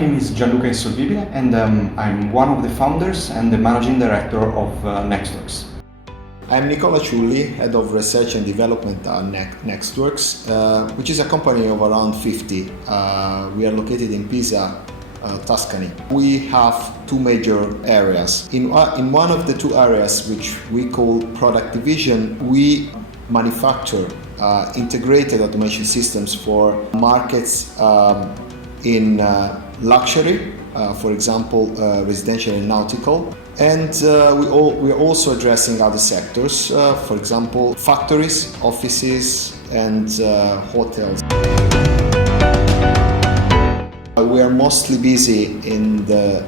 name is Gianluca Insolvibile, and I'm one of the founders and the managing director of NEXTWORKS. I'm Nicola Ciulli, Head of Research and Development at NEXTWORKS, which is a company of around 50. We are located in Pisa, Tuscany. We have two major areas. In one of the two areas, which we call product division, we manufacture integrated automation systems for markets in luxury, for example, residential and nautical. And we are also addressing other sectors, for example, factories, offices, and hotels. We are mostly busy in the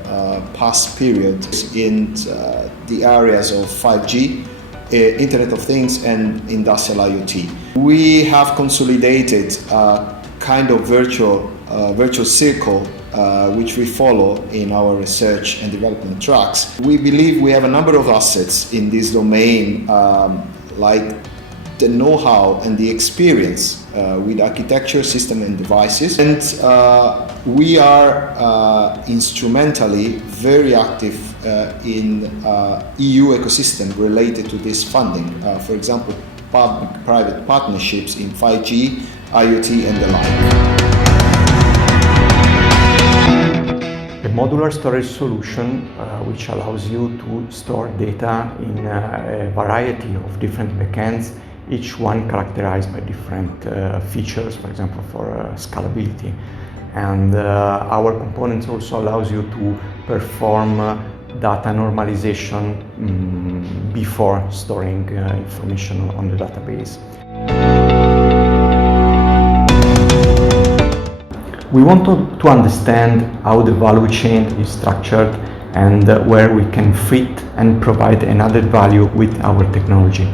past period in the areas of 5G, Internet of Things, and industrial IoT. We have consolidated a kind of virtual circle which we follow in our research and development tracks. We believe we have a number of assets in this domain, like the know-how and the experience with architecture, system and devices. And we are instrumentally very active in EU ecosystem related to this funding. For example, public-private partnerships in 5G, IoT and the like. A modular storage solution which allows you to store data in a variety of different backends, each one characterized by different features, for example, for scalability. And our components also allows you to perform data normalization before storing information on the database. We want to understand how the value chain is structured and where we can fit and provide an added value with our technology.